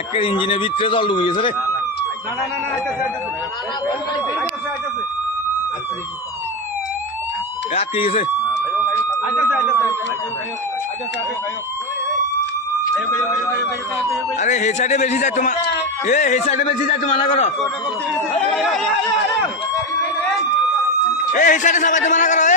একটা ইঞ্জিনের ভিতরে জল ঢুকে গেছে রে। আটকে গেছে। আরে হে সাইডে বেশি যায় তোমার, হে সাইডে বেশি যায় তোমার, মানা করো। এই সাইডে সবাই তো মানা করো।